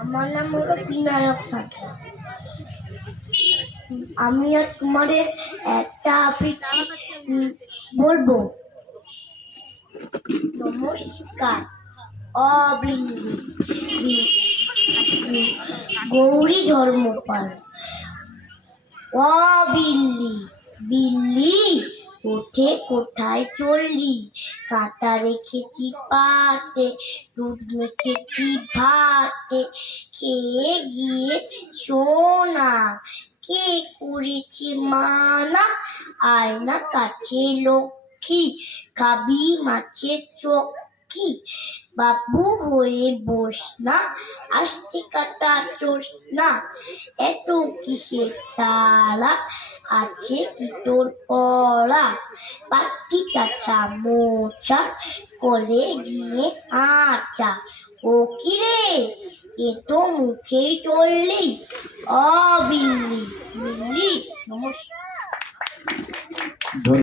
আমার নাম হলো বিনায়ক সাথী। আমি আর তোমাদের একটা আবৃত্তি বলবো। নমস্কার। অবিল্লি গৌরী ধর্মপাল। অবিল্লি বিল্লি ওঠে কোথায় চললি? কাঁটা রেখেছি পাতে, দুধ মেখেছি ভাতে, খেয়ে গিয়ে সোনা, কে করেছে মানা? আয়না কাছে লক্ষ্মী, খাবি মাছের চক্ষি, বাবু হয়ে বস না, আস্তে কাটা চোস না, এত কিসের তারা, আছে কি তোর পড়া? পাটিটা চামচা, কলে গিয়ে আচা, ও কিরে এ তো মুখেই চললি। অবিল্লি বিল্লি। নমস্কার।